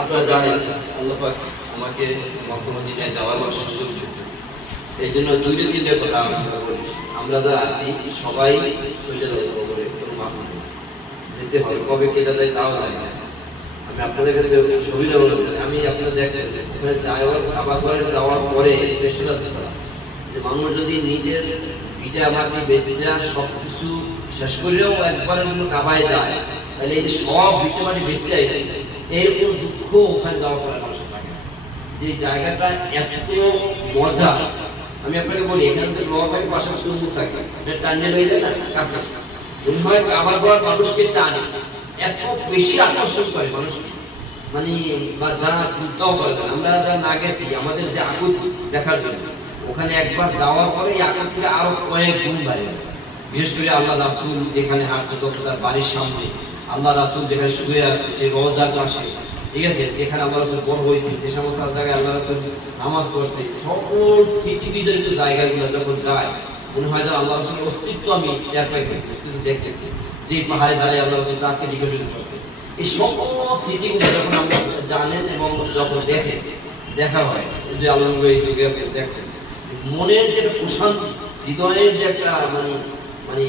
আপনারা জানেন আল্লাহ পাক আমাকে মক্কা মদিনায় যাওয়ার সুযোগ দিয়েছে। এই জন্য দুইটা তিনটে কথা আমরা বলি, আমরা যারা আছি সবাই চলে যাবো করে কোনো মাপ নেই, যেতে হবে। কবে কেটে যায় তাও জানি না। আমি আপনাদের কাছে সুবিধা বলে দিই, আমি আপনারা দেখছেন ওখানে কাবা ঘরে যাওয়ার পরে যে মানুষ যদি নিজের ভিটা মাটি বেঁচে যায় সব কিছু শেষ করেও একবারের জন্য কাবায় যায়, তাহলে এই যে সব ভিটা মাটি বেঁচে যাইছে এরকম দুঃখ ওখানে যাওয়ার পরে মানুষের থাকে। যে জায়গাটা এত মজা, আমি আপনাকে বলি এখানে তো ল থাকে পাশাপাশি সুযোগ থাকে, এটা টার্জেট হয়ে যায় না কাছে, মনে হয় কাবা ঘর মানুষকে টানে, এত বেশি আকর্ষণ করে মানুষ, মানে বা যারা চিন্তাও করে না। আমরা যারা না গেছি আমাদের যে আকুত দেখার জন্য ওখানে একবার যাওয়ার পরে এই আকুত থেকে আরো কয়েক গুণ বাড়ে। বিশেষ করে আল্লাহ রাসূল যেখানে হাঁটছে তথা তার বাড়ির সামনে, আল্লাহ রাসূল যেখানে শুয়ে আছে সেই রওজার পাশে, ঠিক আছে, যেখানে আল্লাহ রাসূল বড় হয়েছে যে সমস্ত জায়গায় আল্লাহ রাসূল নামাজ পড়ছে, সকল স্মৃতি বিজড়িত জায়গাগুলো যখন যায় মনে হয় যে আল্লাহ রাসূলের অস্তিত্ব আমি টের পাইতেছি, অস্তিত্ব দেখতেছি। যে পাহাড়ে দাঁড়িয়ে আল্লাহ রাসূল চারকে দিকে করছে, এই সকল স্মৃতিগুলো যখন আমরা জানেন এবং যখন দেখা হয় যে আল্লাহ দেখছেন, মনের যে প্রশান্তি, হৃদয়ের যে একটা মানে মানে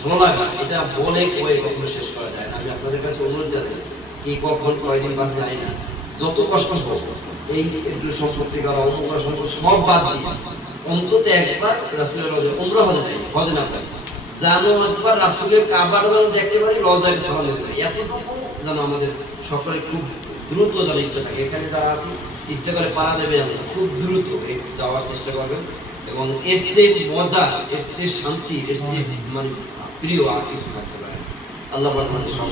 ভালো লাগা, এটা বলে কয়ে কখনো শেষ করা যায় না। আমি আপনাদের কাছে অনুরোধ জানাই, এই কখন কয়দিন বাসে জানি না, যত কষ্ট হোক এই একটু সম্পত্তি করা অন্য করা সম্পদ সব বাদ দিয়ে অন্তত একবার রাসূলের রওজা উমরা হজে যাই, হজে না পাই জানো, একবার রাসূলের কাবাটা যেন দেখতে পারি, রওজায় সালাম দিতে পারি, এতটুকু যেন আমাদের সকলে খুব দ্রুত যেন ইচ্ছা থাকে। এখানে যারা আছি ইচ্ছা করে পাড়া দেবে, আমরা খুব দ্রুত যাওয়ার চেষ্টা করবেন এবং এর চেয়ে মজা, এর চেয়ে শান্তি, এর চেয়ে মানে প্রিয় আর কিছু থাকতে পারে। আল্লাহ